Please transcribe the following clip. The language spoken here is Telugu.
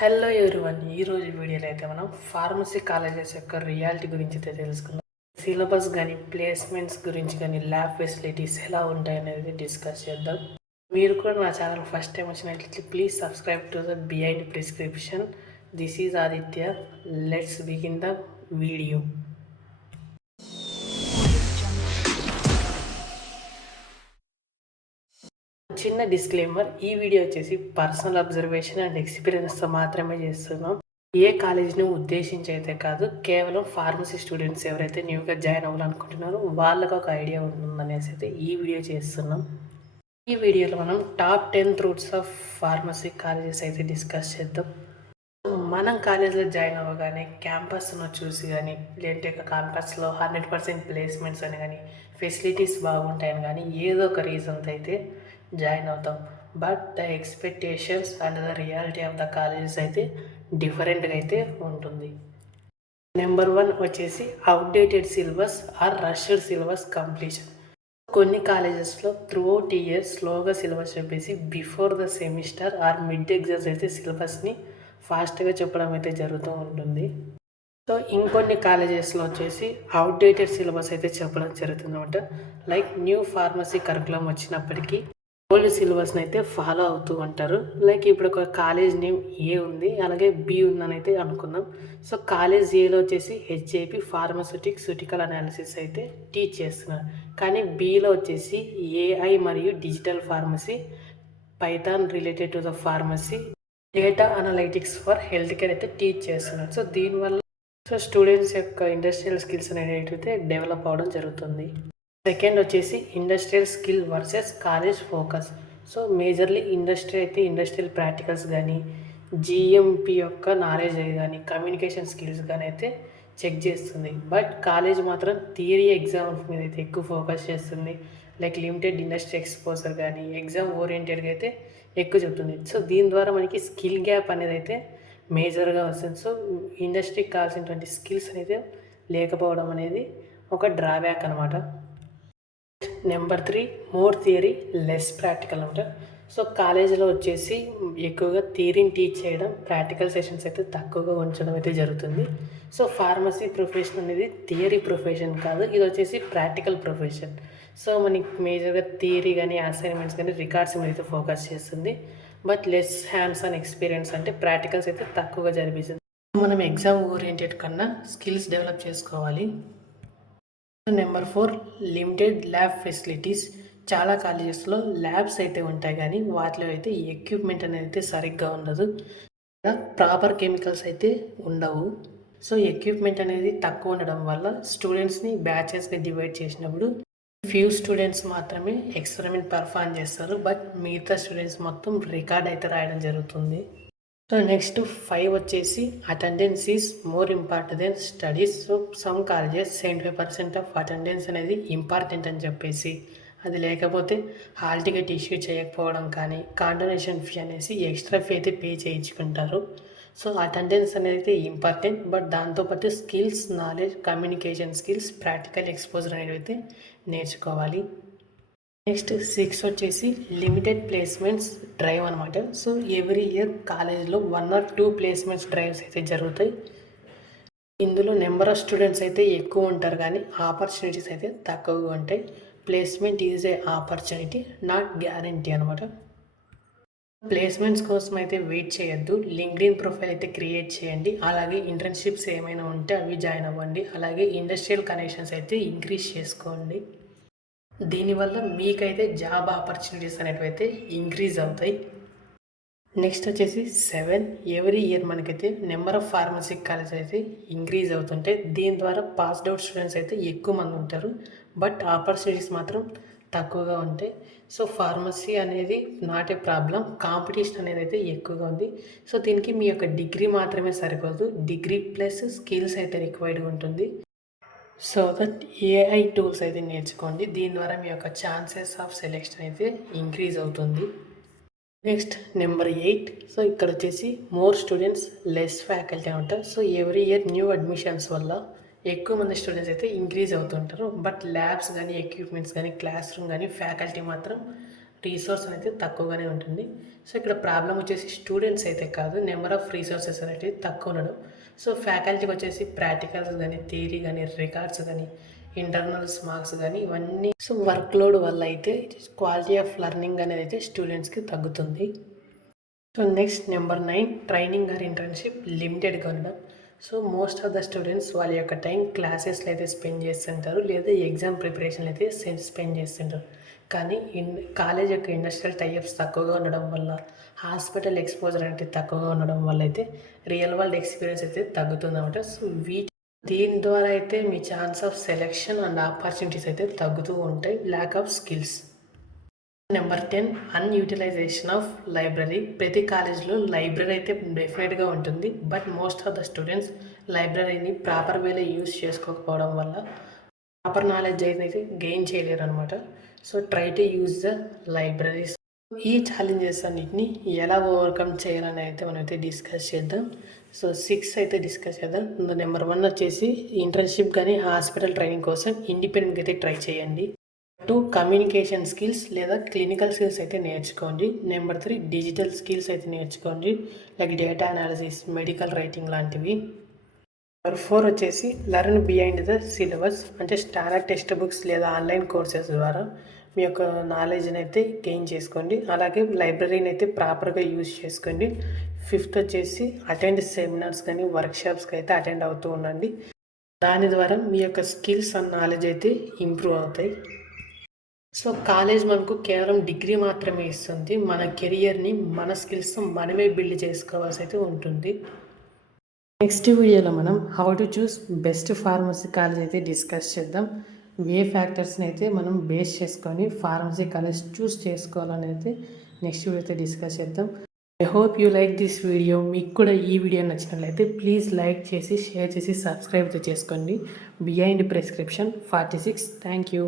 హలో ఎవ్రీవన్, ఈరోజు వీడియోలో అయితే మనం ఫార్మసీ కాలేజెస్ యొక్క రియాలిటీ గురించి అయితే తెలుసుకుందాం. సిలబస్ కానీ ప్లేస్మెంట్స్ గురించి కానీ ల్యాబ్ ఫెసిలిటీస్ ఎలా ఉంటాయనేది డిస్కస్ చేద్దాం. మీరు కూడా నా ఛానల్ ఫస్ట్ టైం వచ్చినట్లయితే please subscribe to the behind prescription. This is Aditya. Let's begin the video. చిన్న డిస్క్లైమర్, ఈ వీడియో వచ్చేసి పర్సనల్ అబ్జర్వేషన్ అండ్ ఎక్స్పీరియన్స్తో మాత్రమే చేస్తున్నాం. ఏ కాలేజ్ని ఉద్దేశించి అయితే కాదు, కేవలం ఫార్మసీ స్టూడెంట్స్ ఎవరైతే న్యూగా జాయిన్ అవ్వాలనుకుంటున్నారో వాళ్ళకు ఒక ఐడియా ఉంటుందనేసి అయితే ఈ వీడియో చేస్తున్నాం. ఈ వీడియోలో మనం top 10 roots of pharmacy colleges అయితే డిస్కస్ చేద్దాం. మనం కాలేజ్లో జాయిన్ అవ్వగానే క్యాంపస్ను చూసి కానీ, లేదంటే క్యాంపస్లో 100% ప్లేస్మెంట్స్ అని కానీ, ఫెసిలిటీస్ బాగుంటాయని కానీ ఏదో ఒక రీజన్తో అయితే జాయిన్ అవుతాం. But the expectations and the reality of the colleges అయితే డిఫరెంట్గా అయితే ఉంటుంది. నెంబర్ 1 వచ్చేసి outdated syllabus or rushed syllabus completion. కొన్ని కాలేజెస్లో త్రూఅవుట్ ఇయర్ స్లోగా సిలబస్ చెప్పేసి before the semester or mid exams అయితే సిలబస్ని ఫాస్ట్గా చెప్పడం అయితే జరుగుతూ ఉంటుంది. సో ఇంకొన్ని కాలేజెస్లో వచ్చేసి అవుట్డేటెడ్ సిలబస్ అయితే చెప్పడం జరుగుతుంది అనమాట. లైక్ న్యూ ఫార్మసీ కరికులం వచ్చినప్పటికీ ఓల్డ్ సిలబస్ని అయితే ఫాలో అవుతూ ఉంటారు. లైక్ ఇప్పుడు ఒక కాలేజ్ నేమ్ ఏ ఉంది, అలాగే బి ఉందని అయితే అనుకుందాం. సో కాలేజ్ ఏలో వచ్చేసి హెచ్ఏపి ఫార్మస్యూటికల్ అనాలిసిస్ అయితే టీచ్ చేస్తున్నారు. కానీ బిలో వచ్చేసి ఏఐ మరియు digital pharmacy, Python related to the pharmacy, data analytics for health care అయితే టీచ్ చేస్తున్నారు. సో దీనివల్ల స్టూడెంట్స్ యొక్క ఇండస్ట్రియల్ స్కిల్స్ అనేవి అయితే డెవలప్ అవ్వడం జరుగుతుంది. సెకండ్ వచ్చేసి industrial skill versus college focus. So majorly industry అయితే ఇండస్ట్రియల్ ప్రాక్టికల్స్ కానీ, జిఎంపి యొక్క నాలెడ్జ్ కానీ, కమ్యూనికేషన్ స్కిల్స్ కానీ అయితే చెక్ చేస్తుంది. బట్ కాలేజ్ మాత్రం థియరీ ఎగ్జామ్స్ మీద అయితే ఎక్కువ ఫోకస్ చేస్తుంది. లైక్ లిమిటెడ్ ఇండస్ట్రీ ఎక్స్పోజర్ కానీ, ఎగ్జామ్ ఓరియంటెడ్గా అయితే ఎక్కువ చెప్తుంది. సో దీని ద్వారా మనకి స్కిల్ గ్యాప్ అనేది అయితే మేజర్గా వస్తుంది. సో ఇండస్ట్రీకి కావాల్సినటువంటి స్కిల్స్ అనేది లేకపోవడం అనేది ఒక డ్రాబ్యాక్ అనమాట. Number 3 more theory less practical అనమాట. సో కాలేజీలో వచ్చేసి ఎక్కువగా థియరీని టీచ్ చేయడం, ప్రాక్టికల్ సెషన్స్ అయితే తక్కువగా ఉంచడం అయితే జరుగుతుంది. సో ఫార్మసీ ప్రొఫెషన్ అనేది థియరీ ప్రొఫెషన్ కాదు, ఇది వచ్చేసి ప్రాక్టికల్ ప్రొఫెషన్. సో మనకి మేజర్గా థియరీ కానీ, అసైన్మెంట్స్ కానీ, రికార్డ్స్ మీద అయితే ఫోకస్ చేస్తుంది. But less hands on experience అంటే ప్రాక్టికల్స్ అయితే తక్కువగా జరిపిస్తుంది. మనం ఎగ్జామ్ ఓరియంటెడ్ కన్నా స్కిల్స్ డెవలప్ చేసుకోవాలి. Number 4 limited lab facilities. చాలా కాలేజెస్లో ల్యాబ్స్ అయితే ఉంటాయి, కానీ వాటిలో అయితే ఎక్విప్మెంట్ అనేది అయితే సరిగ్గా ఉండదు, ప్రాపర్ కెమికల్స్ అయితే ఉండవు. సో ఎక్విప్మెంట్ అనేది తక్కువ ఉండడం వల్ల స్టూడెంట్స్ని బ్యాచెస్గా డివైడ్ చేసినప్పుడు ఫ్యూ స్టూడెంట్స్ మాత్రమే ఎక్స్పెరిమెంట్ పర్ఫామ్ చేస్తారు, బట్ మిగతా స్టూడెంట్స్ మొత్తం రికార్డ్ అయితే రాయడం జరుగుతుంది. సో నెక్స్ట్ 5 వచ్చేసి attendance is more important then studies. So some colleges 75% of attendance అనేది ఇంపార్టెంట్ అని చెప్పేసి, అది లేకపోతే హాల్ టికెట్ ఇష్యూ చేయకపోవడం కానీ, కాండోనేషన్ ఫీ అనేసి ఎక్స్ట్రా ఫీ అయితే పే చేయించుకుంటారు. సో అటెండెన్స్ అనేది ఇంపార్టెంట్, బట్ దాంతోపాటు skills, knowledge, communication skills, practical exposure అనేవి అయితే నేర్చుకోవాలి. నెక్స్ట్ 6 వచ్చేసి లిమిటెడ్ ప్లేస్మెంట్స్ డ్రైవ్ అనమాట. సో ఎవ్రీ ఇయర్ కాలేజ్లో 1 or 2 ప్లేస్మెంట్స్ డ్రైవ్స్ అయితే జరుగుతాయి. ఇందులో నెంబర్ ఆఫ్ స్టూడెంట్స్ అయితే ఎక్కువ ఉంటారు, కానీ ఆపర్చునిటీస్ అయితే తక్కువగా ఉంటాయి. Placement is a opportunity, not guarantee అనమాట. ప్లేస్మెంట్స్ కోసం అయితే వెయిట్ చేయొద్దు, లింక్డ్ఇన్ ప్రొఫైల్ అయితే క్రియేట్ చేయండి. అలాగే ఇంటర్న్షిప్స్ ఏమైనా ఉంటే అవి జాయిన్ అవ్వండి. అలాగే ఇండస్ట్రియల్ కనెక్షన్స్ అయితే ఇంక్రీజ్ చేసుకోండి. దీనివల్ల మీకైతే జాబ్ ఆపర్చునిటీస్ అనేవి అయితే ఇంక్రీజ్ అవుతాయి. నెక్స్ట్ వచ్చేసి 7 ఎవ్రీ ఇయర్ మనకైతే నెంబర్ ఆఫ్ ఫార్మసీ కాలేజ్ అయితే ఇంక్రీజ్ అవుతుంటాయి. దీని ద్వారా పాస్డ్ అవుట్ స్టూడెంట్స్ అయితే ఎక్కువ మంది ఉంటారు, బట్ ఆపర్చునిటీస్ మాత్రం తక్కువగా ఉంటాయి. సో ఫార్మసీ అనేది నాట్ ఏ ప్రాబ్లం, కాంపిటీషన్ అనేది అయితే ఎక్కువగా ఉంది. సో దీనికి మీ యొక్క డిగ్రీ మాత్రమే సరిపోదు, డిగ్రీ ప్లస్ స్కిల్స్ అయితే రిక్వైర్డ్గా ఉంటుంది. సో దట్ ఏఐ టూల్స్ అయితే నేర్చుకోండి, దీని ద్వారా మీ యొక్క ఛాన్సెస్ ఆఫ్ సెలెక్షన్ అయితే ఇంక్రీజ్ అవుతుంది. Next number 8. సో ఇక్కడ వచ్చేసి మోర్ స్టూడెంట్స్ లెస్ ఫ్యాకల్టీ ఉంటారు. So every year new admissions వల్ల ఎక్కువ మంది స్టూడెంట్స్ అయితే ఇంక్రీజ్ అవుతుంటారు, బట్ ల్యాబ్స్ కానీ, ఎక్విప్మెంట్స్ కానీ, క్లాస్ రూమ్ కానీ, ఫ్యాకల్టీ మాత్రం రీసోర్స్ అనేది తక్కువగానే ఉంటుంది. సో ఇక్కడ ప్రాబ్లం వచ్చేసి స్టూడెంట్స్ అయితే కాదు, నెంబర్ ఆఫ్ రీసోర్సెస్ అనేవి తక్కువ ఉండడం. సో ఫ్యాకల్టీకి వచ్చేసి ప్రాక్టికల్స్ కానీ, థియరీ కానీ, రికార్డ్స్ కానీ, ఇంటర్నల్స్ మార్క్స్ కానీ ఇవన్నీ సో వర్క్ లోడ్ వల్ల అయితే క్వాలిటీ ఆఫ్ లెర్నింగ్ అనేది అయితే స్టూడెంట్స్కి తగ్గుతుంది. So next number 9, training or internship లిమిటెడ్గా ఉండడం. So most of the students వాళ్ళ యొక్క టైం క్లాసెస్లో అయితే స్పెండ్ చేస్తుంటారు, లేదా ఎగ్జామ్ ప్రిపరేషన్లో అయితే స్పెండ్ చేస్తుంటారు. కానీ కాలేజ్ యొక్క ఇండస్ట్రియల్ టైప్స్ తక్కువగా ఉండడం వల్ల, హాస్పిటల్ ఎక్స్పోజర్ అంటే తక్కువగా ఉండడం వల్ల అయితే రియల్ వరల్డ్ ఎక్స్పీరియన్స్ అయితే తగ్గుతుందన్నమాట. సో దీని ద్వారా అయితే మీ chance of selection and opportunities అయితే తగ్గుతూ ఉంటాయి, lack of skills. Number 10, unutilisation of library. ప్రతి కాలేజ్లో లైబ్రరీ అయితే డెఫినెట్గా ఉంటుంది, but most of the students లైబ్రరీని ప్రాపర్ వేలో యూజ్ చేసుకోకపోవడం వల్ల ప్రాపర్ నాలెడ్జ్ అయితే గెయిన్ చేయలేరు అనమాట. So try to use the libraries. ఈ ఛాలెంజెస్ అన్నిటిని ఎలా ఓవర్కమ్ చేయాలని అయితే మనం అయితే డిస్కస్ చేద్దాం. సో 6 అయితే డిస్కస్ చేద్దాం. నెంబర్ 1 వచ్చేసి ఇంటర్న్షిప్ కానీ హాస్పిటల్ ట్రైనింగ్ కోసం ఇండిపెండెంట్గా అయితే ట్రై చేయండి. 2, కమ్యూనికేషన్ స్కిల్స్ లేదా క్లినికల్ స్కిల్స్ అయితే నేర్చుకోండి. నెంబర్ 3, డిజిటల్ స్కిల్స్ అయితే నేర్చుకోండి, like data analysis, medical writing లాంటివి. నెంబర్ 4 వచ్చేసి లెర్న్ బిహైండ్ ద సిలబస్, అంటే స్టాండర్డ్ టెక్స్ట్ బుక్స్ లేదా ఆన్లైన్ కోర్సెస్ ద్వారా మీ యొక్క నాలెడ్జ్ని అయితే గెయిన్ చేసుకోండి. అలాగే లైబ్రరీని అయితే ప్రాపర్గా యూజ్ చేసుకోండి. 5th వచ్చేసి అటెండ్ సెమినార్స్ కానీ వర్క్షాప్స్కి అయితే అటెండ్ అవుతూ ఉండండి. దాని ద్వారా మీ యొక్క స్కిల్స్ అండ్ నాలెడ్జ్ అయితే ఇంప్రూవ్ అవుతాయి. సో కాలేజ్ మనకు కేవలం డిగ్రీ మాత్రమే ఇస్తుంది, మన కెరియర్ని మన స్కిల్స్తో మనమే బిల్డ్ చేసుకోవాల్సి అయితే ఉంటుంది. నెక్స్ట్ వీడియోలో మనం how to choose best pharmacy college అయితే డిస్కస్ చేద్దాం. ఏ ఫ్యాక్టర్స్ని అయితే మనం బేస్ చేసుకొని ఫార్మసీ కాలేజ్ చూస్ చేసుకోవాలని అయితే నెక్స్ట్ వీడియో అయితే డిస్కస్ చేద్దాం. I hope you like this video. మీకు కూడా ఈ వీడియో నచ్చినట్లయితే ప్లీజ్ లైక్ చేసి, షేర్ చేసి, సబ్స్క్రైబ్ అయితే చేసుకోండి. Behind prescription 46. Thank you.